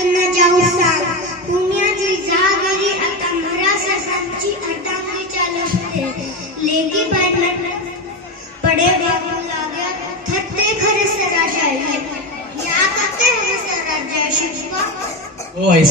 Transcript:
त्यांना जाऊ सांग, पुण्याची जागरी आता मराठी अर्धांगी चालवते. लेकी पायलट पडे बाबू लाग्या थत्ते खरे सराशाही या करते हवे स्वराज्य शिकवा. हो आई